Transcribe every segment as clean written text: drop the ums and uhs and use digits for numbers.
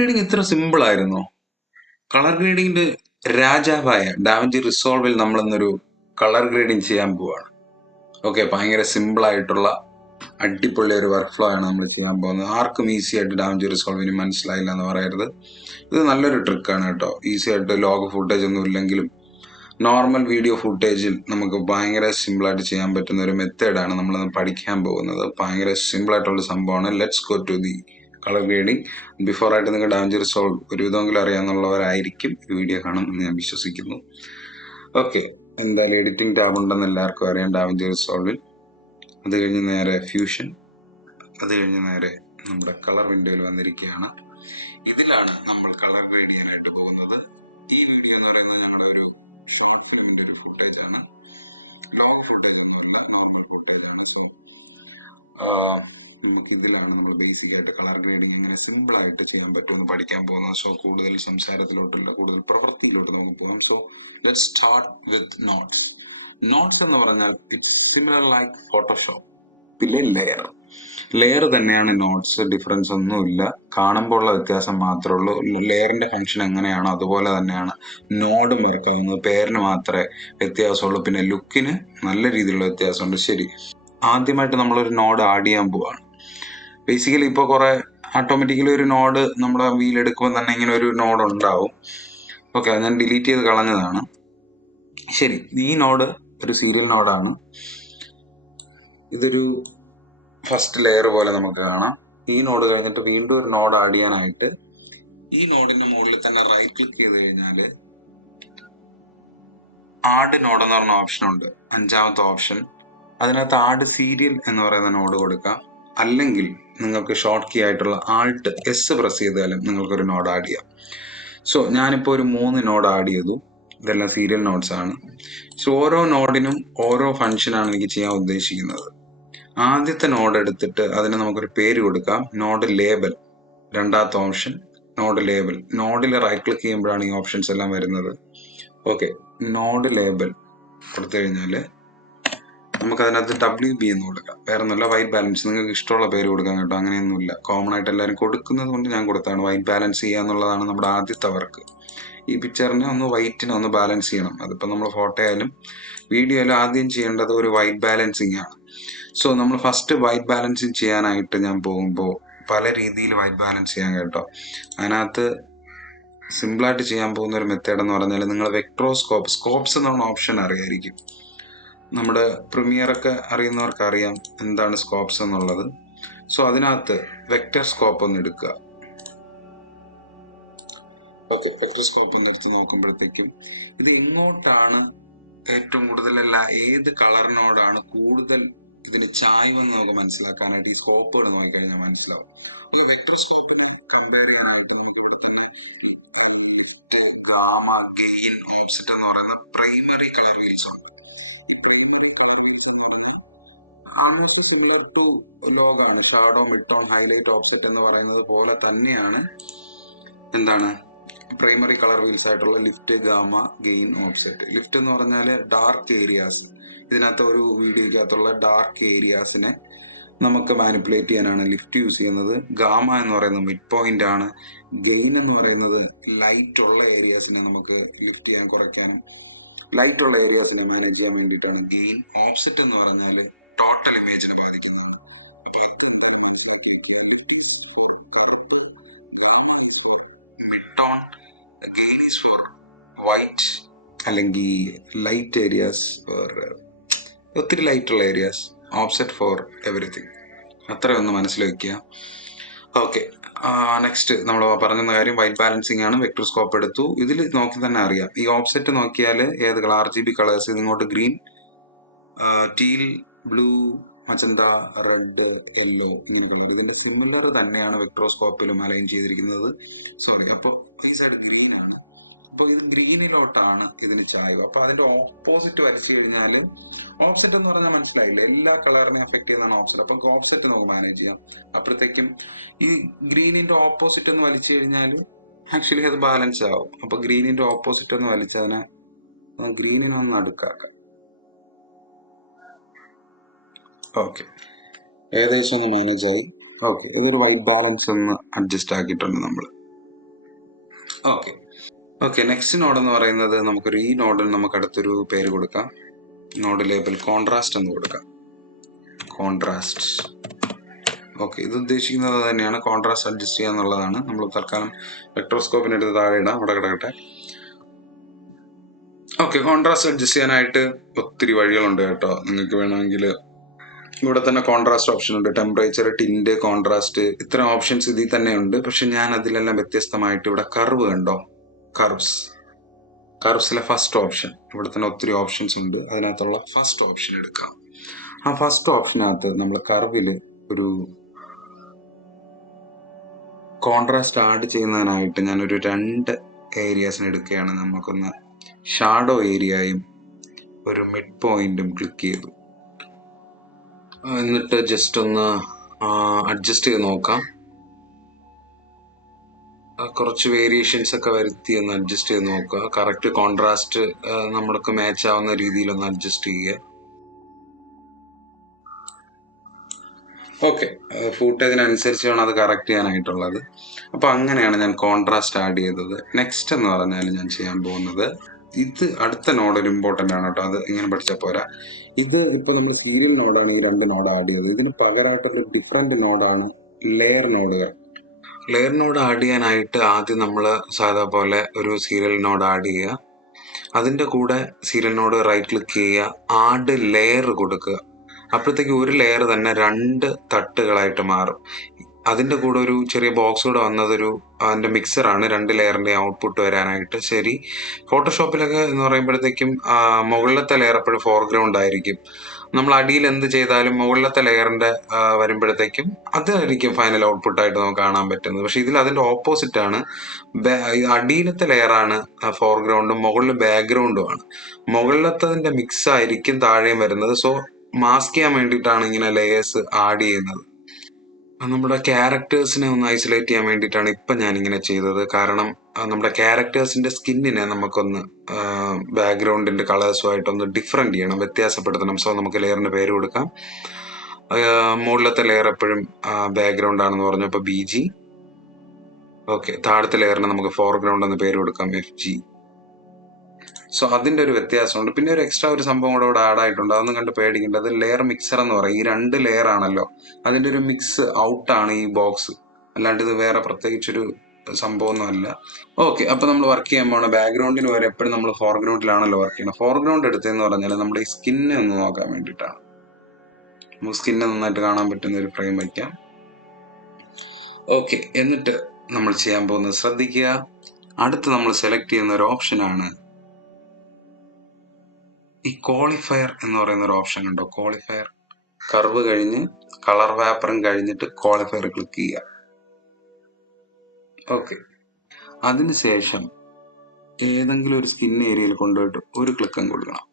Grading ഇത്ര simple ആയിരുന്നോ? Colour ഗ്രേഡിങ്ങിന്റെ രാജാവായ ഡാവിഞ്ചി റിസോൾവിൽ നമ്മളിന്നൊരു കളർ ഗ്രേഡിങ് ചെയ്യാൻ പോവാണ്. ഓക്കെ, ഭയങ്കര സിമ്പിൾ ആയിട്ടുള്ള അടിപൊളി ഒരു വർക്ക് ഫ്ലോ ആണ് നമ്മൾ ചെയ്യാൻ പോകുന്നത്. ആർക്കും ഈസി ആയിട്ട് ഡാവിഞ്ചി റിസോൾവിന് മനസ്സിലായില്ല എന്ന് പറയരുത്. ഇത് നല്ലൊരു ട്രിക്കാണ് കേട്ടോ. ഈസി ആയിട്ട് ലോഗ് ഫുട്ടേജ് ഒന്നും ഇല്ലെങ്കിലും നോർമൽ വീഡിയോ ഫുട്ടേജിൽ നമുക്ക് ഭയങ്കര സിമ്പിളായിട്ട് ചെയ്യാൻ പറ്റുന്ന ഒരു മെത്തേഡാണ് നമ്മൾ പഠിക്കാൻ പോകുന്നത്. ഭയങ്കര സിമ്പിൾ ആയിട്ടുള്ള സംഭവമാണ്. Let's go to the colour grading. Before ആയിട്ട് നിങ്ങൾ ഡാവിഞ്ചി റിസോൾവ് ഒരുവിധമെങ്കിലും അറിയാമെന്നുള്ളവരായിരിക്കും ഈ വീഡിയോ കാണുമെന്ന് ഞാൻ വിശ്വസിക്കുന്നു. ഓക്കെ, എന്തായാലും എഡിറ്റിംഗ് ടാബ് ഉണ്ടെന്ന് എല്ലാവർക്കും അറിയാം ഡാവിഞ്ചി റിസോൾവിൽ. അത് കഴിഞ്ഞ് നേരെ ഫ്യൂഷൻ, അത് കഴിഞ്ഞ് നേരെ നമ്മുടെ കളർ വിൻഡോയിൽ വന്നിരിക്കുകയാണ്. ഇതിലാണ് നമ്മൾ കളർ ഗ്രേഡ് ചെയ്യാനായിട്ട് പോകുന്നത്. ഈ വീഡിയോ എന്ന് പറയുന്നത് ഞങ്ങളുടെ ഒരു ഷോർട്ട് ഫിലിമിന്റെ ഒരു ഫുട്ടേജ് ആണ്. ലോങ് ഫുട്ടേജ് ഒന്നുമല്ല, നോർമൽ ഫുട്ടേജ് ആണ്. നമുക്ക് ഇതിലാണ് നമ്മൾ ബേസിക് ആയിട്ട് കളർ ഗ്രേഡിങ് എങ്ങനെ സിമ്പിൾ ആയിട്ട് ചെയ്യാൻ പറ്റുമെന്ന് പഠിക്കാൻ പോകുന്നത്. സോ കൂടുതൽ സംസാരത്തിലോട്ടുള്ള കൂടുതൽ പ്രവൃത്തിയിലോട്ട് നമുക്ക് പോകാം. So let's start with notes. Notes എന്ന് പറഞ്ഞാൽ ഇറ്റ്സ് സിമിലർ ലൈക്ക് ഫോട്ടോഷോപ്പ്. ഇതിലെ ലെയർ തന്നെയാണ് നോട്ട്സ്. ഡിഫറൻസ് ഒന്നുമില്ല, കാണുമ്പോൾ ഉള്ള വ്യത്യാസം മാത്രമേ ഉള്ളൂ. ലെയറിന്റെ ഫംഗ്ഷൻ എങ്ങനെയാണോ അതുപോലെ തന്നെയാണ് നോഡും വർക്ക് ആവുന്നത്. പേരിന് മാത്രമേ വ്യത്യാസമുള്ളൂ, പിന്നെ ലുക്കിന് നല്ല രീതിയിലുള്ള വ്യത്യാസമുണ്ട്. ശരി, ആദ്യമായിട്ട് നമ്മളൊരു നോഡ് ആഡ് ചെയ്യാൻ പോവാണ്. ബേസിക്കലി ഇപ്പോൾ കുറെ ഓട്ടോമാറ്റിക്കലി ഒരു നോഡ് നമ്മുടെ വീൽ എടുക്കുമ്പോൾ തന്നെ ഇങ്ങനെ ഒരു നോഡ് ഉണ്ടാവും. ഓക്കെ, ഞാൻ ഡിലീറ്റ് ചെയ്ത് കളഞ്ഞതാണ്. ശരി, ഈ നോഡ് ഒരു സീരിയൽ നോഡാണ്. ഇതൊരു ഫസ്റ്റ് ലെയർ പോലെ നമുക്ക് കാണാം. ഈ നോഡ് കഴിഞ്ഞിട്ട് വീണ്ടും ഒരു നോഡ് ആഡ് ചെയ്യാനായിട്ട് ഈ നോഡിന്റെ മുകളിൽ തന്നെ റൈറ്റ് ക്ലിക്ക് ചെയ്ത് കഴിഞ്ഞാൽ ആഡ് നോഡ് എന്ന് പറഞ്ഞ ഓപ്ഷൻ ഉണ്ട്, അഞ്ചാമത്തെ ഓപ്ഷൻ. അതിനകത്ത് ആഡ് സീരിയൽ എന്ന് പറയുന്ന നോഡ് കൊടുക്കാം. അല്ലെങ്കിൽ നിങ്ങൾക്ക് ഷോർട്ട് കീ ആയിട്ടുള്ള ആൾട്ട് എസ് പ്രസ് ചെയ്താലും നിങ്ങൾക്കൊരു നോഡ് ആഡ് ചെയ്യാം. സോ ഞാനിപ്പോൾ ഒരു 3 നോഡ് ആഡ് ചെയ്തു. ഇതെല്ലാം സീരിയൽ നോഡ്സ് ആണ്. സോ ഓരോ നോഡിനും ഓരോ ഫംഗ്ഷനാണ് എനിക്ക് ചെയ്യാൻ ഉദ്ദേശിക്കുന്നത്. ആദ്യത്തെ നോഡ് എടുത്തിട്ട് അതിന് നമുക്കൊരു പേര് കൊടുക്കാം, നോഡ് ലേബൽ. രണ്ടാമത്തെ ഓപ്ഷൻ നോഡ് ലേബൽ. നോഡിൽ റൈറ്റ് ക്ലിക്ക് ചെയ്യുമ്പോഴാണ് ഈ ഓപ്ഷൻസ് എല്ലാം വരുന്നത്. ഓക്കെ, നോഡ് ലേബൽ കൊടുത്തു കഴിഞ്ഞാൽ നമുക്ക് അതിനകത്ത് WB എന്ന് കൊടുക്കാം. വേറെ ഒന്നുമില്ല, വൈറ്റ് ബാലൻസ്. നിങ്ങൾക്ക് ഇഷ്ടമുള്ള പേര് കൊടുക്കാൻ കേട്ടോ, അങ്ങനെയൊന്നുമില്ല. കോമൺ ആയിട്ട് എല്ലാവരും കൊടുക്കുന്നത് കൊണ്ട് ഞാൻ കൊടുത്താണ്. വൈറ്റ് ബാലൻസ് ചെയ്യുക എന്നുള്ളതാണ് നമ്മുടെ ആദ്യത്തെ വർക്ക്. ഈ പിക്ചറിനെ ഒന്ന് വൈറ്റിനെ ഒന്ന് ബാലൻസ് ചെയ്യണം. അതിപ്പോൾ നമ്മൾ ഫോട്ടോ ആയാലും വീഡിയോ ആയാലും ആദ്യം ചെയ്യേണ്ടത് ഒരു വൈറ്റ് ബാലൻസിങ് ആണ്. സോ നമ്മൾ ഫസ്റ്റ് വൈറ്റ് ബാലൻസിങ് ചെയ്യാനായിട്ട് ഞാൻ പോകുമ്പോൾ പല രീതിയിൽ വൈറ്റ് ബാലൻസ് ചെയ്യാൻ കേട്ടോ. അതിനകത്ത് സിമ്പിളായിട്ട് ചെയ്യാൻ പോകുന്ന ഒരു മെത്തേഡ് എന്ന് പറഞ്ഞാൽ നിങ്ങൾ സ്കോപ്സ് എന്ന് പറഞ്ഞ ഓപ്ഷൻ അറിയായിരിക്കും. നമ്മുടെ പ്രീമിയറൊക്കെ അറിയുന്നവർക്ക് അറിയാം എന്താണ് സ്കോപ്സ് എന്നുള്ളത്. സോ അതിനകത്ത് വെക്ടർ സ്കോപ്പ് ഒന്ന് എടുക്കുക. ഓക്കെ, വെക്ടർ സ്കോപ്പ് ഒന്ന് എടുത്ത് നോക്കുമ്പോഴത്തേക്കും ഇത് എങ്ങോട്ടാണ് ഏറ്റവും കൂടുതലല്ല, ഏത് കളറിനോടാണ് കൂടുതൽ ഇതിന് ചായ്വെന്ന് നമുക്ക് മനസ്സിലാക്കാനായിട്ട് ഈ സ്കോപ്പുകൾ നോക്കിക്കഴിഞ്ഞാൽ മനസ്സിലാവും. ഈ വെക്ടർ സ്കോപ്പിനെ കമ്പയർ ചെയ്യാനായിട്ട് നമുക്ക് ഇവിടെ തന്നെ ഗാമ, ഗെയിൻ, ഓഫ്സെറ്റ് എന്ന് പറയുന്ന പ്രൈമറി കളർ വീൽസ് ഉണ്ട്. ഈ പ്രൈമറി കളർ വീൽസ് എന്ന് പറഞ്ഞാൽ ആൾമോസ്റ്റ് സിമിലർ ടു ലോഗാണ്. Shadow, mid tone, highlight, offset എന്ന് പറയുന്നത് പോലെ തന്നെയാണ് എന്താണ് പ്രൈമറി കളർ വീൽസ് ആയിട്ടുള്ള lift, gamma, gain, offset. Lift എന്ന് പറഞ്ഞാൽ ഡാർക്ക് ഏരിയാസ്, ഇതിനകത്ത് ഒരു വീഡിയോയ്ക്കകത്തുള്ള ഡാർക്ക് ഏരിയാസിനെ നമുക്ക് മാനിപ്പുലേറ്റ് ചെയ്യാനാണ് ലിഫ്റ്റ് യൂസ് ചെയ്യുന്നത്. ഗാമ എന്ന് പറയുന്നത് മിഡ് പോയിന്റ് ആണ്. ഗെയിൻ എന്ന് പറയുന്നത് ലൈറ്റ് ഉള്ള ഏരിയാസിനെ നമുക്ക് ലിഫ്റ്റ് ചെയ്യാൻ, കുറയ്ക്കാനും ലൈറ്റ് ഉള്ള ഏരിയാസിനെ മാനേജ് ചെയ്യാൻ വേണ്ടിയിട്ടാണ് ഗെയിൻ. ഓഫ്സെറ്റ് എന്ന് പറഞ്ഞാൽ ടോട്ടൽ ഇമേജിനെ ബാധിക്കുന്നത്. Mid tone, gain is for white അല്ലെങ്കിൽ ലൈറ്റ് ഏരിയാസ്, ഒത്തിരി ലൈറ്റ് ഉള്ള ഏരിയാസ്. Offset for everything. അത്രയൊന്ന് മനസ്സിൽ വെക്കുക. ഓക്കെ, നെക്സ്റ്റ് നമ്മൾ പറഞ്ഞ കാര്യം വൈറ്റ് ബാലൻസിങ് ആണ്. വെക്ടർ സ്കോപ്പ് എടുത്തു. ഇതിൽ നോക്കി തന്നെ അറിയാം. ഈ ഓഫ്സെറ്റ് നോക്കിയാൽ ഏത് കളർ, RGB കളേഴ്സ്, ഇങ്ങോട്ട് green, teal, blue, magenta, red, yellow, ഇതിന്റെ സിമിലർ തന്നെയാണ് വെക്ട്രോസ്കോപ്പിലും അലൈൻ ചെയ്തിരിക്കുന്നത്. സോറി, അപ്പോൾ ഈ സൈഡ് ഗ്രീൻ ആണ്. അപ്പോൾ ഇത് ഗ്രീനിലോട്ടാണ് ഇതിന് ചായ്വ്. അപ്പൊ അതിന്റെ ഓപ്പോസിറ്റ് വരച്ചു കഴിഞ്ഞാൽ ഓഫ്സെറ്റ് എന്ന് പറഞ്ഞാൽ മനസ്സിലായില്ല, എല്ലാ കളറിനെ എഫക്ട് ചെയ്യുന്നതാണ് ഓഫ്സെറ്റ്. അപ്പൊ ഓഫ്സെറ്റ് നമുക്ക് മാനേജ് ചെയ്യാം. അപ്പോഴത്തേക്കും ഈ ഗ്രീനിന്റെ ഓപ്പോസിറ്റ് ഒന്ന് വലിച്ചു കഴിഞ്ഞാൽ ആക്ച്വലി അത് ബാലൻസ് ആവും. അപ്പൊ ഗ്രീനിന്റെ ഓപ്പോസിറ്റ് ഒന്ന് വലിച്ചതിനെ ഗ്രീനിനൊന്ന് അടുക്കാക്കാം. ഓക്കെ, ഏകദേശം ഒന്ന് മാനേജ് ആയി. ഓക്കെ, ഇതൊരു വൈറ്റ് ബാലൻസ് ഒന്ന് അഡ്ജസ്റ്റ് ആക്കിയിട്ടുണ്ട് നമ്മൾ. ഓക്കെ നെക്സ്റ്റ് നോഡ് എന്ന് പറയുന്നത് നമുക്കൊരു ഈ നോഡിന് നമുക്ക് അടുത്തൊരു പേര് കൊടുക്കാം. നോഡ് ലേബൽ കോൺട്രാസ്റ്റ് എന്ന് കൊടുക്കാം. കോൺട്രാസ്റ്റ്. ഓക്കെ, ഇത് ഉദ്ദേശിക്കുന്നത് തന്നെയാണ്, കോൺട്രാസ്റ്റ് അഡ്ജസ്റ്റ് ചെയ്യുക എന്നുള്ളതാണ്. നമ്മൾ തൽക്കാലം സ്പെക്ട്രോസ്കോപ്പിനെടുത്ത് താഴെ ഇടാം, അവിടെ കിടക്കട്ടെ. ഓക്കെ, കോൺട്രാസ്റ്റ് അഡ്ജസ്റ്റ് ചെയ്യാനായിട്ട് ഒത്തിരി വഴികളുണ്ട് കേട്ടോ. നിങ്ങൾക്ക് വേണമെങ്കിൽ ഇവിടെ തന്നെ കോൺട്രാസ്റ്റ് ഓപ്ഷൻ ഉണ്ട്, ടെമ്പറേച്ചർ, ടിൻറ്റ്, കോൺട്രാസ്റ്റ്, ഇത്തരം ഓപ്ഷൻസ് ഇതിൽ തന്നെ ഉണ്ട്. പക്ഷെ ഞാൻ അതിലെല്ലാം വ്യത്യസ്തമായിട്ട് ഇവിടെ കർവ് കണ്ടോ, കർവ്സിലെ ഫസ്റ്റ് ഓപ്ഷൻ, ഇവിടെ തന്നെ ഒത്തിരി ഓപ്ഷൻസ് ഉണ്ട്. അതിനകത്തുള്ള ഫസ്റ്റ് ഓപ്ഷൻ എടുക്കാം. ആ ഫസ്റ്റ് ഓപ്ഷനകത്ത് നമ്മൾ കർവിൽ ഒരു കോൺട്രാസ്റ്റ് ആഡ് ചെയ്യുന്നതിനായിട്ട് ഞാനൊരു 2 ഏരിയാസിന് എടുക്കുകയാണ്. നമുക്കൊന്ന് ഷാഡോ ഏരിയയും ഒരു മിഡ് പോയിന്റും ക്ലിക്ക് ചെയ്തു. എന്നിട്ട് ജസ്റ്റ് ഒന്ന് അഡ്ജസ്റ്റ് ചെയ്ത് നോക്കാം. കുറച്ച് വേരിയേഷൻസ് ഒക്കെ വരുത്തി ഒന്ന് അഡ്ജസ്റ്റ് ചെയ്ത് നോക്കുക. കറക്റ്റ് കോൺട്രാസ്റ്റ് നമ്മൾക്ക് മാച്ച് ആവുന്ന രീതിയിൽ ഒന്ന് അഡ്ജസ്റ്റ് ചെയ്യുക. ഓക്കെ, ഫൂട്ടേജിനനുസരിച്ച് വേണം അത് കറക്റ്റ് ചെയ്യാനായിട്ടുള്ളത്. അപ്പോൾ അങ്ങനെയാണ് ഞാൻ കോൺട്രാസ്റ്റ് ആഡ് ചെയ്തത്. നെക്സ്റ്റ് എന്ന് പറഞ്ഞാൽ ഞാൻ ചെയ്യാൻ പോകുന്നത്, ഇത് അടുത്ത നോഡ് ഒരു ഇമ്പോർട്ടൻ്റ് ആണ് കേട്ടോ. അത് ഇങ്ങനെ പഠിച്ചാൽ പോരാ. ഇത് ഇപ്പോൾ നമ്മൾ സീരിയൽ നോഡാണ് ഈ 2 നോഡ് ആഡ് ചെയ്തത്. ഇതിന് പകരമായിട്ടുള്ള ഡിഫറെൻറ്റ് നോഡാണ് ലെയർ നോഡുകൾ. ലെയർ നോഡ് ആഡ് ചെയ്യാനായിട്ട് ആദ്യം നമ്മൾ സാധാ പോലെ ഒരു സീരിയൽ നോഡ് ആഡ് ചെയ്യുക. അതിൻ്റെ കൂടെ സീരിയൽ നോഡ് റൈറ്റ് ക്ലിക്ക് ചെയ്യുക, ആഡ് ലെയർ കൊടുക്കുക. അപ്പോഴത്തേക്ക് ഒരു ലെയർ തന്നെ 2 തട്ടുകളായിട്ട് മാറും. അതിൻ്റെ കൂടെ ഒരു ചെറിയ ബോക്സ് കൂടെ വന്നതൊരു അതിൻ്റെ മിക്സറാണ് 2 ലെയറിൻ്റെ ഔട്ട്പുട്ട് വരാനായിട്ട്. ശരി, ഫോട്ടോഷോപ്പിലൊക്കെ എന്ന് പറയുമ്പോഴത്തേക്കും മുകളിലത്തെ ലെയർ എപ്പോഴും ഫോർഗ്രൗണ്ട് ആയിരിക്കും. നമ്മൾ അടിയിൽ എന്ത് ചെയ്താലും മുകളിലത്തെ ലെയറിൻ്റെ വരുമ്പോഴത്തേക്കും അതായിരിക്കും ഫൈനൽ ഔട്ട്പുട്ടായിട്ട് നമുക്ക് കാണാൻ പറ്റുന്നത്. പക്ഷെ ഇതിൽ അതിൻ്റെ ഓപ്പോസിറ്റ് ആണ്. അടിയിലത്തെ ലെയറാണ് ഫോർഗ്രൗണ്ടും മുകളിൽ ബാക്ക്ഗ്രൗണ്ടുമാണ്. മുകളിലത്തതിൻ്റെ മിക്സ് ആയിരിക്കും താഴെയും വരുന്നത്. സോ മാസ്ക് ചെയ്യാൻ വേണ്ടിയിട്ടാണ് ഇങ്ങനെ ലെയേഴ്സ് ആഡ് ചെയ്യുന്നത്. നമ്മുടെ ക്യാരക്ടേഴ്സിനെ ഒന്ന് ഐസൊലേറ്റ് ചെയ്യാൻ വേണ്ടിയിട്ടാണ് ഇപ്പം ഞാനിങ്ങനെ ചെയ്തത്. കാരണം നമ്മുടെ ക്യാരക്ടേഴ്സിൻ്റെ സ്കിന്നിനെ നമുക്കൊന്ന് ബാക്ക്ഗ്രൗണ്ടിൻ്റെ കളേഴ്സുമായിട്ടൊന്ന് ഡിഫറെൻ്റ് ചെയ്യണം, വ്യത്യാസപ്പെടുത്തണം. സോ നമുക്ക് ലെയറിന് പേര് കൊടുക്കാം. മുകളിലത്തെ ലെയർ എപ്പോഴും ബാക്ക്ഗ്രൗണ്ട് ആണെന്ന് പറഞ്ഞപ്പോൾ BG. ഓക്കെ, താഴത്തെ ലെയറിന് നമുക്ക് ഫോർഗ്രൗണ്ട് എന്ന് പേര് കൊടുക്കാം, FG. സോ അതിൻ്റെ ഒരു വ്യത്യാസമുണ്ട്. പിന്നെ ഒരു എക്സ്ട്രാ ഒരു സംഭവം കൂടെ ഇവിടെ ആഡ് ആയിട്ടുണ്ട്, അതൊന്നും കണ്ട് പേടിക്കേണ്ടത്. ലെയർ മിക്സർ എന്ന് പറയും. ഈ 2 ലെയർ ആണല്ലോ, അതിൻ്റെ ഒരു മിക്സ് ഔട്ടാണ് ഈ ബോക്സ്, അല്ലാണ്ട് ഇത് വേറെ പ്രത്യേകിച്ചൊരു സംഭവമൊന്നും അല്ല. ഓക്കെ, അപ്പോൾ നമ്മൾ വർക്ക് ചെയ്യാൻ പോകണം. ബാക്ക്ഗ്രൗണ്ടിന് വരെ എപ്പോഴും നമ്മൾ ഫോർഗ്രൗണ്ടിലാണല്ലോ വർക്ക് ചെയ്യണം. ഫോർഗ്രൗണ്ട് എടുത്തതെന്ന് പറഞ്ഞാൽ നമ്മുടെ ഈ സ്കിന്നെ ഒന്ന് നോക്കാൻ വേണ്ടിയിട്ടാണ്. നമുക്ക് സ്കിന്നെ നന്നായിട്ട് കാണാൻ പറ്റുന്ന ഒരു ഫ്രെയിം വയ്ക്കാം. ഓക്കെ, എന്നിട്ട് നമ്മൾ ചെയ്യാൻ പോകുന്നത് ശ്രദ്ധിക്കുക. അടുത്ത് നമ്മൾ സെലക്ട് ചെയ്യുന്ന ഒരു ഓപ്ഷനാണ് ഈ ക്വാളിഫയർ എന്ന് പറയുന്ന ഒരു ഓപ്ഷൻ ഉണ്ടോ, ക്വാളിഫയർ. കർവ് കഴിഞ്ഞ് കളർ വാപ്പറും കഴിഞ്ഞിട്ട് ക്വാളിഫയർ ക്ലിക്ക് ചെയ്യുക. ഓക്കെ, അതിനുശേഷം ഏതെങ്കിലും ഒരു സ്കിൻ ഏരിയയിൽ കൊണ്ടുപോയിട്ട് ഒരു ക്ലിക്കും കൊടുക്കണം.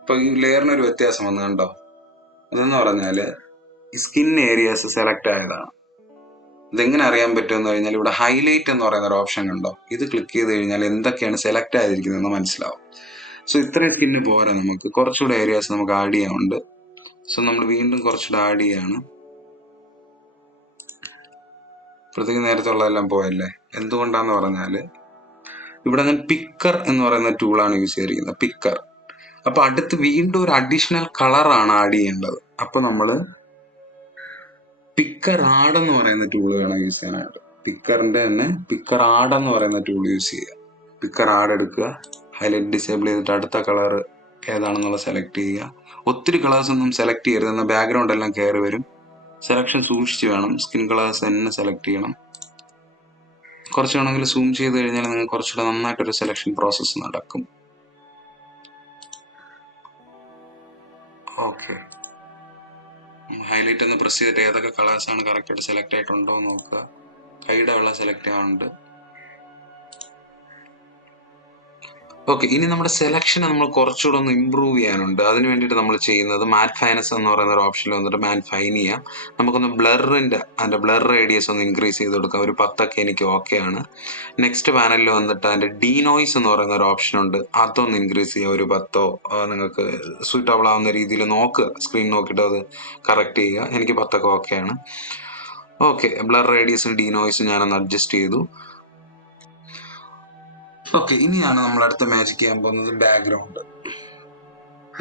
ഇപ്പൊ ഈ ലെയറിനൊരു വ്യത്യാസം വന്നു കണ്ടോ. അതെന്ന് പറഞ്ഞാൽ ഈ സ്കിൻ ഏരിയാസ് സെലക്ട് ആയതാണ്. ഇതെങ്ങനെ അറിയാൻ പറ്റുമെന്ന് കഴിഞ്ഞാൽ ഇവിടെ ഹൈലൈറ്റ് എന്ന് പറയുന്ന ഒരു ഓപ്ഷൻ ഉണ്ടോ, ഇത് ക്ലിക്ക് ചെയ്ത് കഴിഞ്ഞാൽ എന്തൊക്കെയാണ് സെലക്ട് ആയിരിക്കുന്നതെന്ന് മനസ്സിലാവും. സോ ഇത്രയും സ്കിന്ന് പോരാ, നമുക്ക് കുറച്ചുകൂടെ ഏരിയാസ് നമുക്ക് ആഡ് ചെയ്യാനുണ്ട്. സോ നമ്മൾ വീണ്ടും കുറച്ചുകൂടെ ആഡ് ചെയ്യാണ്. ഇപ്പോഴത്തേക്ക് നേരത്തെ ഉള്ളതെല്ലാം പോയല്ലേ. എന്തുകൊണ്ടാന്ന് പറഞ്ഞാൽ ഇവിടെ ഞാൻ പിക്കർ എന്ന് പറയുന്ന ടൂളാണ് യൂസ് ചെയ്തിരിക്കുന്നത്, പിക്കർ. അപ്പൊ അടുത്ത് വീണ്ടും ഒരു അഡീഷണൽ കളറാണ് ആഡ് ചെയ്യേണ്ടത്. അപ്പൊ നമ്മൾ പിക്കർ ആഡ് എന്ന് പറയുന്ന ടൂൾ വേണം യൂസ് ചെയ്യാനായിട്ട്. പിക്കറിന്റെ തന്നെ പിക്കർ ആഡ് എന്ന് പറയുന്ന ടൂൾ യൂസ് ചെയ്യുക. പിക്കർ ആഡ് എടുക്കുക, ഹൈലൈറ്റ് ഡിസേബിൾ ചെയ്തിട്ട് അടുത്ത കളർ ഏതാണെന്നുള്ളത് സെലക്ട് ചെയ്യുക. ഒത്തിരി കളേഴ്സ് ഒന്നും സെലക്ട് ചെയ്യരുത്, എന്നാൽ ബാക്ക്ഗ്രൗണ്ട് എല്ലാം കയറി വരും. സെലക്ഷൻ സൂക്ഷിച്ച് വേണം, സ്കിൻ കളേഴ്സ് തന്നെ സെലക്ട് ചെയ്യണം. കുറച്ച് വേണമെങ്കിൽ സൂം ചെയ്ത് കഴിഞ്ഞാൽ നിങ്ങൾക്ക് കുറച്ചുകൂടെ നന്നായിട്ടൊരു സെലക്ഷൻ പ്രോസസ്സ് നടക്കും. ഓക്കെ, ഹൈലൈറ്റ് ഒന്ന് പ്രസ് ചെയ്തിട്ട് ഏതൊക്കെ കളേഴ്സാണ് കറക്റ്റായിട്ട് സെലക്ട് ആയിട്ടുണ്ടോ എന്ന് നോക്കുക. ഹൈഡ് ഉള്ള സെലക്ട് ആവുന്നുണ്ട്. ഓക്കെ, ഇനി നമ്മുടെ സെലക്ഷൻ നമ്മൾ കുറച്ചുകൂടെ ഒന്ന് ഇമ്പ്രൂവ് ചെയ്യാനുണ്ട്. അതിന് വേണ്ടിയിട്ട് നമ്മൾ ചെയ്യുന്നത് മാറ്റ് ഫൈനസ് എന്ന് പറയുന്ന ഒരു ഓപ്ഷനിൽ വന്നിട്ട് മാറ്റ് ഫൈൻ ചെയ്യാം. നമുക്കൊന്ന് അതിൻ്റെ ബ്ലർ റേഡിയസ് ഒന്ന് ഇൻക്രീസ് ചെയ്ത് കൊടുക്കാം. ഒരു 10 എനിക്ക് ഓക്കെ ആണ്. നെക്സ്റ്റ് പാനലിൽ വന്നിട്ട് അതിൻ്റെ ഡീനോയ്സ് എന്ന് പറയുന്ന ഒരു ഓപ്ഷൻ ഉണ്ട്, അതൊന്ന് ഇൻക്രീസ് ചെയ്യാം. ഒരു 10 നിങ്ങൾക്ക് സൂറ്റബിൾ ആവുന്ന രീതിയിൽ നോക്കുക, സ്ക്രീൻ നോക്കിയിട്ട് അത് കറക്റ്റ് ചെയ്യുക. എനിക്ക് 10 ഓക്കെ ആണ്. ഓക്കെ, ബ്ലർ റേഡിയസും ഡീനോയ്സും ഞാനൊന്ന് അഡ്ജസ്റ്റ് ചെയ്തു. ഓക്കെ, ഇനിയാണ് നമ്മൾ അടുത്ത മാജിക് ചെയ്യാൻ പോകുന്നത് ബാക്ക്ഗ്രൗണ്ട്.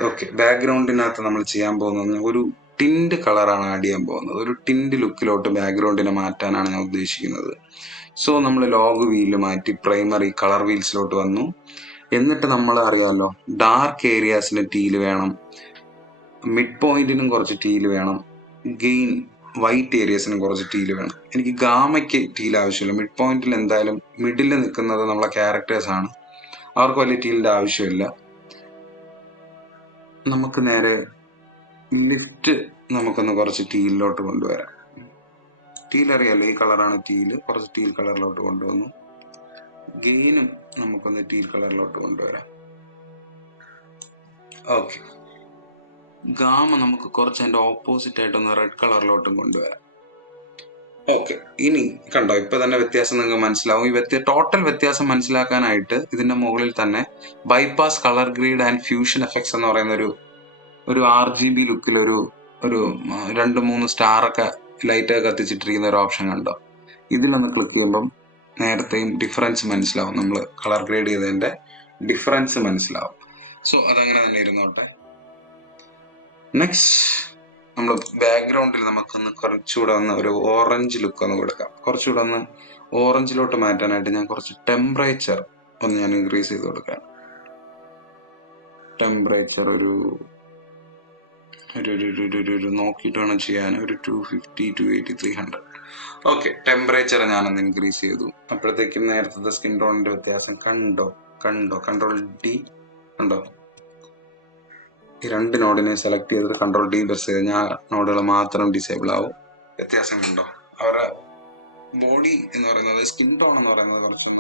ഓക്കെ, ബാക്ക്ഗ്രൗണ്ടിനകത്ത് നമ്മൾ ചെയ്യാൻ പോകുന്നത് ഒരു ടിൻഡ് കളറാണ് ആഡ് ചെയ്യാൻ പോകുന്നത്. ഒരു ടിൻഡ് ലുക്കിലോട്ട് ബാക്ക്ഗ്രൗണ്ടിനെ മാറ്റാനാണ് ഞാൻ ഉദ്ദേശിക്കുന്നത്. സോ നമ്മൾ ലോഗ് വീല് മാറ്റി പ്രൈമറി കളർ വീൽസിലോട്ട് വന്നു. എന്നിട്ട് നമ്മൾ അറിയാമല്ലോ, ഡാർക്ക് ഏരിയാസിന് ടീല് വേണം, മിഡ് പോയിന്റിനും കുറച്ച് ടീല് വേണം, ഗെയിൻ വൈറ്റ് ഏരിയസിനും കുറച്ച് ടീല് വേണം. എനിക്ക് ഗാമയ്ക്ക് ടീൽ ആവശ്യമില്ല. മിഡ് പോയിന്റിൽ എന്തായാലും മിഡിൽ നിൽക്കുന്നത് നമ്മളെ ക്യാരക്ടേഴ്സ് ആണ്, അവർക്ക് വലിയ ടീലിന്റെ ആവശ്യമില്ല. നമുക്ക് നേരെ ലിഫ്റ്റ് നമുക്കൊന്ന് കുറച്ച് ടീലിലോട്ട് കൊണ്ടുവരാം. ടീൽ അറിയാലോ, ഈ കളറാണ് ടീല്. കുറച്ച് ടീൽ കളറിലോട്ട് കൊണ്ടുവന്നു. ഗെയിനും നമുക്കൊന്ന് ടീൽ കളറിലോട്ട് കൊണ്ടുവരാം. ഓക്കെ, ഗാമ നമുക്ക് കുറച്ച് അതിന്റെ ഓപ്പോസിറ്റ് ആയിട്ടൊന്ന് റെഡ് കളറിലോട്ടും കൊണ്ടുവരാം. ഓക്കെ, ഇനി കണ്ടോ, ഇപ്പൊ തന്നെ വ്യത്യാസം നിങ്ങൾക്ക് മനസ്സിലാവും. ഈ ടോട്ടൽ വ്യത്യാസം മനസ്സിലാക്കാനായിട്ട് ഇതിന്റെ മുകളിൽ തന്നെ bypass, colour grade and fusion effects എന്ന് പറയുന്ന ഒരു RGB ലുക്കിൽ ഒരു 2-3 സ്റ്റാറൊക്കെ ലൈറ്റൊക്കെ കത്തിച്ചിട്ടിരിക്കുന്ന ഒരു ഓപ്ഷൻ കണ്ടോ? ഇതിലൊന്ന് ക്ലിക്ക് ചെയ്യുമ്പം നേരത്തെയും ഡിഫറൻസ് മനസ്സിലാവും. നമ്മൾ കളർ ഗ്രേഡ് ചെയ്തതിന്റെ ഡിഫറൻസ് മനസ്സിലാവും. സോ അതങ്ങനെ തന്നെ ഇരുന്നോട്ടെ. നെക്സ്റ്റ് നമ്മൾ ബാക്ക്ഗ്രൗണ്ടിൽ നമുക്കൊന്ന് കുറച്ചുകൂടെ ഒന്ന് ഒരു ഓറഞ്ച് ലുക്ക് ഒന്ന് കൊടുക്കാം. കുറച്ചുകൂടെ ഒന്ന് ഓറഞ്ചിലോട്ട് മാറ്റാനായിട്ട് ഞാൻ കുറച്ച് ടെമ്പറേച്ചർ ഒന്ന് ഞാൻ ഇൻക്രീസ് ചെയ്ത് കൊടുക്കാം. ടെമ്പറേച്ചർ ഒരു നോക്കിയിട്ട് വേണം ചെയ്യാൻ. ഒരു 250, 280, 300. ഓക്കെ, ടെമ്പറേച്ചർ ഞാനൊന്ന് ഇൻക്രീസ് ചെയ്തു. അപ്പോഴത്തേക്കും നേരത്തെ സ്കിൻ ടോണിന്റെ വ്യത്യാസം കണ്ടോ? കൺട്രോൾ D കണ്ടോ? ഈ 2 നോഡിനെ സെലക്ട് ചെയ്തിട്ട് കൺട്രോൾ D പ്രസ് ചെയ്ത് ഞാൻ നോഡുകൾ മാത്രം ഡിസേബിൾ ആവും. വ്യത്യാസം കണ്ടോ? അവരുടെ ബോഡി എന്ന് പറയുന്നത്, സ്കിൻ ടോൺ എന്ന് പറയുന്നത് കുറച്ച്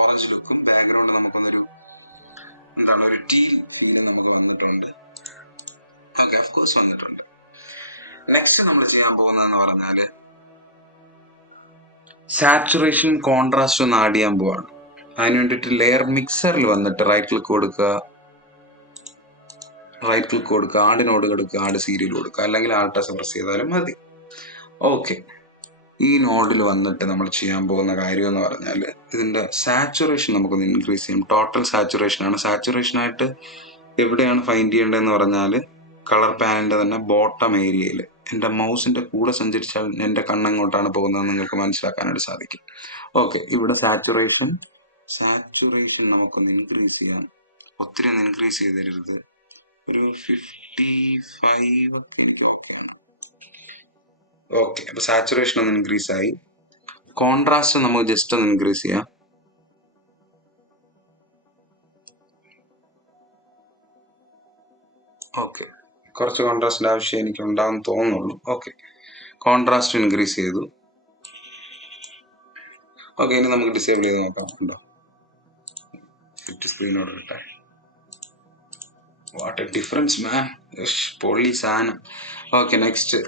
ഓറഞ്ച് ലുക്കും ബാക്ക്ഗ്രൗണ്ട് നമുക്കൊന്നൊരു ഒരു ടീൽ ഫീൽ നമുക്ക് വന്നിട്ടുണ്ട്. ഓക്കെ, ഓഫ് കോഴ്സ് വന്നിട്ടുണ്ട്. നെക്സ്റ്റ് നമ്മൾ ചെയ്യാൻ പോകുന്നതെന്ന് പറഞ്ഞാല് സാച്ചുറേഷൻ, കോൺട്രാസ്റ്റ് ഒന്ന് ആഡ് ചെയ്യാൻ പോവാണ്. അതിന് വേണ്ടിയിട്ട് ലെയർ മിക്സറിൽ വന്നിട്ട് റൈറ്റ് ക്ലിക്ക് കൊടുക്കുക, ആഡ് നോഡ് കൊടുക്കുക, ആഡ് സീരിയൽ കൊടുക്കുക, അല്ലെങ്കിൽ ആൾട്ട് പ്രസ് ചെയ്താലും മതി. ഓക്കെ, ഈ നോഡിൽ വന്നിട്ട് നമ്മൾ ചെയ്യാൻ പോകുന്ന കാര്യം എന്ന് പറഞ്ഞാൽ ഇതിന്റെ സാച്ചുറേഷൻ നമുക്കൊന്ന് ഇൻക്രീസ് ചെയ്യും. ടോട്ടൽ സാച്ചുറേഷൻ ആണ്. സാച്ചുറേഷൻ ആയിട്ട് എവിടെയാണ് ഫൈൻഡ് ചെയ്യേണ്ടതെന്ന് പറഞ്ഞാൽ കളർ പാനലിന്റെ തന്നെ ബോട്ടം ഏരിയയിൽ. എൻ്റെ മൗസിന്റെ കൂടെ സഞ്ചരിച്ചാൽ എൻ്റെ കണ്ണെങ്ങോട്ടാണ് പോകുന്നത് നിങ്ങൾക്ക് മനസ്സിലാക്കാനായിട്ട് സാധിക്കും. ഓക്കെ, ഇവിടെ സാച്ചുറേഷൻ നമുക്കൊന്ന് ഇൻക്രീസ് ചെയ്യാം. ഒത്തിരി ഒന്ന് ഇൻക്രീസ് ചെയ്ത് തരരുത്. ഒരു 55 ഒക്കെ എനിക്ക് ഓക്കെയാണ്. ഓക്കെ, അപ്പൊ സാച്ചുറേഷൻ ഒന്ന് ഇൻക്രീസ് ആയി. കോൺട്രാസ്റ്റ് നമുക്ക് ജസ്റ്റ് ഒന്ന് ഇൻക്രീസ് ചെയ്യാം. ഓക്കെ, കുറച്ച് കോൺട്രാസ്റ്റിന്റെ ആവശ്യം എനിക്ക് ഉണ്ടാകും തോന്നുന്നുള്ളൂ. ഓക്കെ, കോൺട്രാസ്റ്റ് ഇൻക്രീസ് ചെയ്തു. ഓക്കെ, ഇനി നമുക്ക് ഡിസേബിൾ ചെയ്ത് നോക്കാം. ഉണ്ടോ? ഫിറ്റ് സ്ക്രീനോട് കിട്ടെ. വാട്ട് എ ഡിഫറൻസ് മാൻ, പൊള്ളി സാധനം. ഓക്കെ, നെക്സ്റ്റ്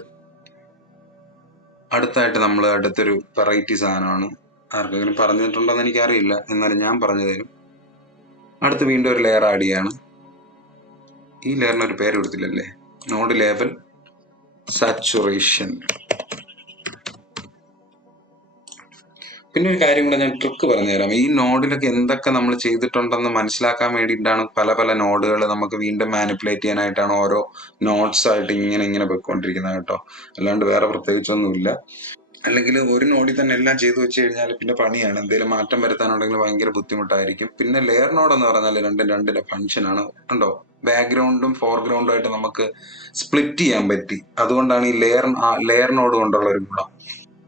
അടുത്തായിട്ട് നമ്മൾ അടുത്തൊരു വെറൈറ്റി സാധനമാണ്. ആർക്കെങ്കിലും പറഞ്ഞിട്ടുണ്ടോന്ന് എനിക്കറിയില്ല, എന്നാലും ഞാൻ പറഞ്ഞു തരും. അടുത്ത് വീണ്ടും ഒരു ലെയർ ആഡ് ചെയ്യാണ്. ഈ ലെയറിന് ഒരു പേര് കൊടുത്തില്ലല്ലേ? Node label saturation. പിന്നെ ഒരു കാര്യം കൂടെ ഞാൻ ട്രിക്ക് പറഞ്ഞുതരാം. ഈ നോഡിലൊക്കെ എന്തൊക്കെ നമ്മൾ ചെയ്തിട്ടുണ്ടെന്ന് മനസ്സിലാക്കാൻ വേണ്ടിയിട്ടാണ് പല നോഡുകൾ നമുക്ക് വീണ്ടും മാനിപ്പുലേറ്റ് ചെയ്യാനായിട്ടാണ് ഓരോ നോട്ട്സ് ആയിട്ട് ഇങ്ങനെ പോയിക്കൊണ്ടിരിക്കുന്നത് കേട്ടോ. അല്ലാണ്ട് വേറെ പ്രത്യേകിച്ചൊന്നുമില്ല. അല്ലെങ്കിൽ ഒരു നോഡിൽ തന്നെ എല്ലാം ചെയ്തു വെച്ച് കഴിഞ്ഞാൽ പിന്നെ പണിയാണ്. എന്തെങ്കിലും മാറ്റം വരുത്താനുണ്ടെങ്കിൽ ഭയങ്കര ബുദ്ധിമുട്ടായിരിക്കും. പിന്നെ ലെയർ നോഡ് എന്ന് പറഞ്ഞാൽ രണ്ടിന്റെ ഫംഗ്ഷൻ ആണ്. ഉണ്ടോ? ബാക്ക്ഗ്രൗണ്ടും ഫോർഗ്രൗണ്ടും ആയിട്ട് നമുക്ക് സ്പ്ലിറ്റ് ചെയ്യാൻ പറ്റി. അതുകൊണ്ടാണ് ഈ ലെയർ നോഡ് കൊണ്ടുള്ള ഒരു ഗുണം.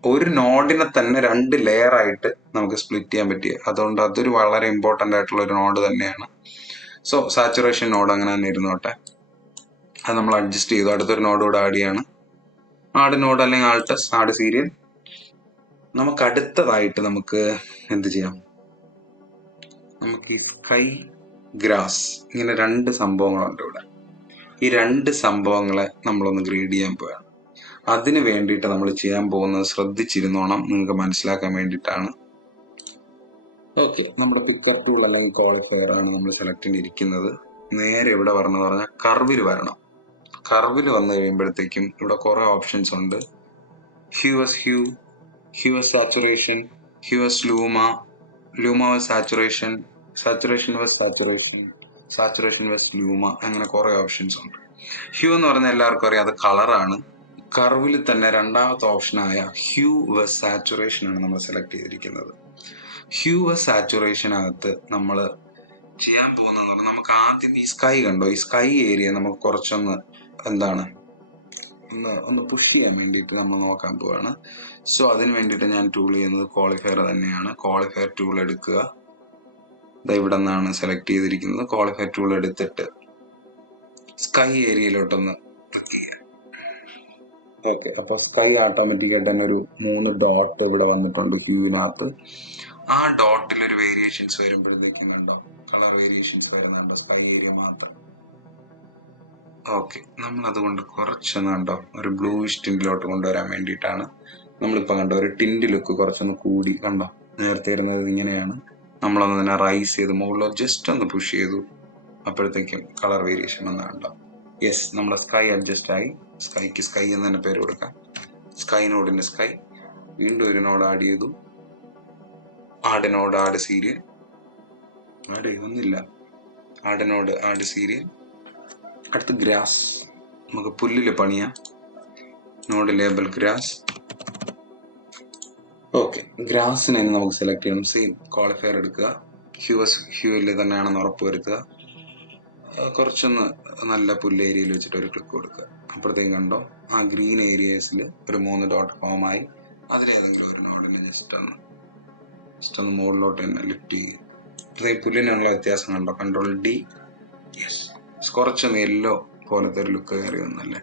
ഒരു നോഡിനെ തന്നെ 2 ലെയർ ആയിട്ട് നമുക്ക് സ്പ്ലിറ്റ് ചെയ്യാൻ പറ്റി. അതുകൊണ്ട് അതൊരു വളരെ ഇമ്പോർട്ടന്റ് ആയിട്ടുള്ള ഒരു നോഡ് തന്നെയാണ്. സോ സാച്ചുറേഷൻ നോഡ് അങ്ങനെ തന്നെ ഇരുന്നോട്ടെ. അത് നമ്മൾ അഡ്ജസ്റ്റ് ചെയ്തു. അടുത്തൊരു നോഡ് കൂടെ ആഡ് ചെയ്യാണ്. ആഡ് നോഡ് അല്ലെങ്കിൽ ആൾട്ടസ്, ആഡ് സീരിയൽ. നമുക്ക് അടുത്തതായിട്ട് നമുക്ക് എന്ത് ചെയ്യാം? നമുക്ക് ഈ സ്കൈ, ഗ്രാസ്, ഇങ്ങനെ 2 സംഭവങ്ങളുണ്ട് ഇവിടെ. ഈ 2 സംഭവങ്ങളെ നമ്മളൊന്ന് ഗ്രേഡ് ചെയ്യാൻ പോവുകയാണ്. അതിന് വേണ്ടിയിട്ട് നമ്മൾ ചെയ്യാൻ പോകുന്നത് ശ്രദ്ധിച്ചിരുന്നോണം, നിങ്ങൾക്ക് മനസ്സിലാക്കാൻ വേണ്ടിയിട്ടാണ്. ഓക്കെ, നമ്മുടെ പിക്കർ ടൂൾ അല്ലെങ്കിൽ ക്വാളിഫയർ ആണ് നമ്മൾ സെലക്ട് ചെയ്തിരിക്കുന്നത്. നേരെ ഇവിടെ വരണമെന്ന് പറഞ്ഞാൽ കർവിൽ വരണം. കർവിൽ വന്നു കഴിയുമ്പോഴത്തേക്കും ഇവിടെ കുറെ ഓപ്ഷൻസ് ഉണ്ട്. Hue saturation, luma saturation, saturation vs saturation vs luma, അങ്ങനെ കുറെ ഓപ്ഷൻസ് ഉണ്ട്. ഹ്യൂ എന്ന് പറഞ്ഞാൽ എല്ലാവർക്കും അറിയാം, അത് കളറാണ്. കർവിൽ തന്നെ രണ്ടാമത്തെ ഓപ്ഷനായ ഹ്യൂ വെസ് സാച്ചുറേഷൻ ആണ് നമ്മൾ സെലക്ട് ചെയ്തിരിക്കുന്നത്. ഹ്യൂ വെസ് സാച്ചുറേഷനകത്ത് നമ്മൾ ചെയ്യാൻ പോകുന്നതെന്ന് പറഞ്ഞാൽ, നമുക്ക് ആദ്യം ഈ സ്കൈ കണ്ടോ, ഈ സ്കൈ ഏരിയ നമുക്ക് കുറച്ചൊന്ന് ഒന്ന് പുഷ് ചെയ്യാൻ വേണ്ടിയിട്ട് നമ്മൾ നോക്കാൻ പോവാണ്. സോ അതിന് വേണ്ടിയിട്ട് ഞാൻ ടൂൾ ചെയ്യുന്നത് ക്വാളിഫയർ തന്നെയാണ്. ക്വാളിഫയർ ടൂൾ എടുക്കുക. ഇവിടെ നിന്നാണ് സെലക്ട് ചെയ്തിരിക്കുന്നത്. ക്വാളിഫയർ ടൂൾ എടുത്തിട്ട് സ്കൈ ഏരിയയിലോട്ടൊന്ന് ക്ലിക്ക് ചെയ്യുക. ഓക്കെ, അപ്പോൾ സ്കൈ ഓട്ടോമാറ്റിക് ആയിട്ട് തന്നെ ഒരു 3 ഡോട്ട് ഇവിടെ വന്നിട്ടുണ്ട് ഹ്യൂവിനകത്ത്. ആ ഡോട്ടിൽ ഒരു വേരിയേഷൻസ് വരുമ്പോഴത്തേക്കും കണ്ടോ, കളർ വേരിയേഷൻസ് വരുന്നുണ്ടോ സ്കൈ ഏരിയ മാത്രം. ഓക്കെ, നമ്മൾ അതുകൊണ്ട് കുറച്ചൊന്ന് കണ്ടോ ഒരു ബ്ലൂയിഷ് ടിൻറ്റിലോട്ട് കൊണ്ടുവരാൻ വേണ്ടിയിട്ടാണ്. നമ്മളിപ്പോൾ കണ്ടോ ഒരു ടിൻറ്റ് ലുക്ക് കുറച്ചൊന്ന് കൂടി കണ്ടോ. നേരത്തെ ഇരുന്നത് ഇങ്ങനെയാണ്, നമ്മളൊന്ന് തന്നെ റൈസ് ചെയ്ത് മുകളിലോ ജസ്റ്റ് ഒന്ന് പുഷ് ചെയ്തു, അപ്പോഴത്തേക്കും കളർ വേരിയേഷൻ ഒന്ന് കണ്ടോ. യെസ്, നമ്മുടെ സ്കൈ അഡ്ജസ്റ്റ് ആയി. സ്കൈക്ക് സ്കൈ എന്ന് തന്നെ പേര് കൊടുക്കാം. സ്കൈ നോഡിന്റെ സ്കൈ. വീണ്ടും ഒരു നോഡ് ആഡ് ചെയ്തു. Add node add serial. Add ചെയ്യുന്നില്ല. Add node add serial. അടുത്ത് ഗ്രാസ്. നമുക്ക് പുല്ലില് പണിയാം. Node label grass. ഓക്കെ, ഗ്രാസിനെ നമുക്ക് സെലക്ട് ചെയ്യണം. സെയിം ക്വാളിഫയർ എടുക്കുക. ഹ്യൂവിൽ തന്നെയാണെന്ന് ഉറപ്പ് വരുത്തുക. കുറച്ചൊന്ന് നല്ല പുല്ല് ഏരിയയിൽ വെച്ചിട്ട് ഒരു ക്ലിക്ക് കൊടുക്കുക. അപ്പോഴത്തേക്കും കണ്ടോ ആ ഗ്രീൻ ഏരിയസിൽ ഒരു 3 ഡോട്ട് ഫോം ആയി. അതിലേതെങ്കിലും ഒരു നോഡിനെ ജസ്റ്റ് ഒന്ന് മുകളിലോട്ട് തന്നെ ലിഫ്റ്റ് ചെയ്യും. അപ്പോഴത്തേക്ക് പുല്ലിനുള്ള വ്യത്യാസം കണ്ടോ. Control D. യെസ്, കുറച്ചൊന്ന് യെല്ലോ പോലത്തെ ഒരു ലുക്ക് കയറി വന്നല്ലേ.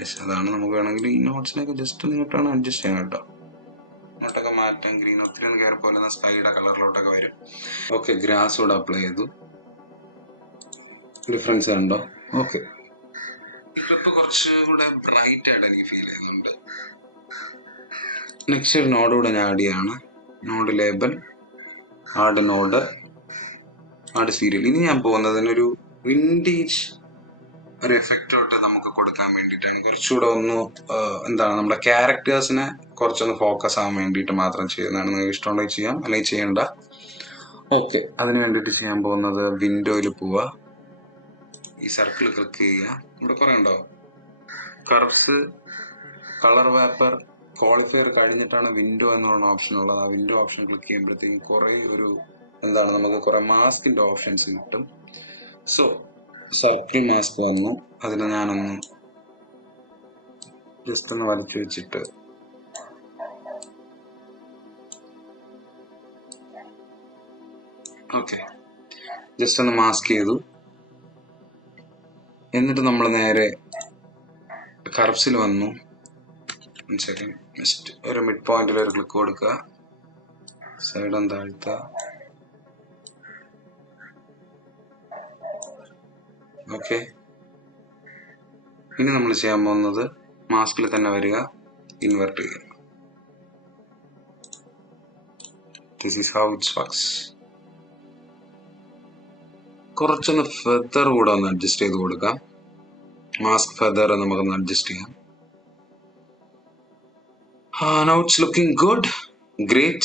യെസ്, അതാണ്. നമുക്ക് വേണമെങ്കിൽ ഈ നോട്ട്സിനൊക്കെ ജസ്റ്റ് നിങ്ങോട്ടാണ് അഡ്ജസ്റ്റ് ചെയ്യാൻ കേട്ടോ. നോട്ടൊക്കെ മാറ്റാം. ഗ്രീൻ ഒത്തിരി ഒന്ന് കയറി പോലെ സ്കൈയുടെ കളറിലോട്ടൊക്കെ വരും. ഓക്കെ, ഗ്രാസ് കൂടെ അപ്ലൈ ചെയ്തു. ഡിഫറൻസ് കണ്ടോ. ഓക്കെ, ഇപ്പൊ കുറച്ചുകൂടെ ബ്രൈറ്റ് ആയിട്ട് എനിക്ക് ഫീൽ ചെയ്യുന്നുണ്ട്. നെക്സ്റ്റ് ഒരു നോഡ് കൂടെ ഞാൻ ആഡ് ചെയ്യാണ്. Node label, add node, add serial. ഇനി ഞാൻ പോകുന്നതിനൊരു വിൻറ്റേജ് ഒരു എഫക്റ്റോട്ട് നമുക്ക് കൊടുക്കാൻ വേണ്ടിയിട്ടാണ്. കുറച്ചുകൂടെ ഒന്ന് നമ്മുടെ ക്യാരക്ടേഴ്സിനെ കുറച്ചൊന്ന് ഫോക്കസ് ആവാൻ വേണ്ടിയിട്ട് മാത്രം ചെയ്യുന്നതാണ്. നിങ്ങൾക്ക് ഇഷ്ടമുണ്ടെങ്കിൽ ചെയ്യാം, അല്ലെങ്കിൽ ചെയ്യണ്ട. ഓക്കെ, അതിന് വേണ്ടിയിട്ട് ചെയ്യാൻ പോകുന്നത് വിൻഡോയിൽ പോവുക. ഈ സർക്കിൾ ക്ലിക്ക് ചെയ്യുക. ഇവിടെ കുറെ ഉണ്ടാവും. കർവ്, കളർ വാപ്പർ, ക്വാളിഫയർ കഴിഞ്ഞിട്ടാണ് വിൻഡോ എന്ന് പറയുന്ന ഓപ്ഷൻ ഉള്ളത്. ആ വിൻഡോ ഓപ്ഷൻ ക്ലിക്ക് ചെയ്യുമ്പോഴത്തേക്കും കുറെ നമുക്ക് കുറെ മാസ്കിന്റെ ഓപ്ഷൻസ് കിട്ടും. സോ സർക്കിൾ മാസ്ക് വന്നു. അതിന് ഞാനൊന്ന് ജസ്റ്റ് ഒന്ന് വരച്ചു വെച്ചിട്ട് ഓക്കെ, ജസ്റ്റ് ഒന്ന് മാസ്ക് ചെയ്തു. എന്നിട്ട് നമ്മൾ നേരെ കർവ്സിൽ വന്നു. സെക്കൻഡ്, ജസ്റ്റ് ഒരു മിഡ് പോയിന്റിൽ ഒരു ക്ലിക്ക് കൊടുക്കുക. സൈഡ് ഒന്ന് താഴ്ത്തുക. ഓക്കെ, ഇനി നമ്മൾ ചെയ്യാൻ പോകുന്നത് മാസ്കിൽ തന്നെ വരിക, ഇൻവെർട്ട് ചെയ്യുക. This is how it works. കുറച്ചൊന്ന് ഫെദർ കൂടെ ഒന്ന് അഡ്ജസ്റ്റ് ചെയ്ത് കൊടുക്കാം. മാസ്ക് ഫെദർ നമുക്കൊന്ന് അഡ്ജസ്റ്റ് ചെയ്യാം. Now it's looking good. Great.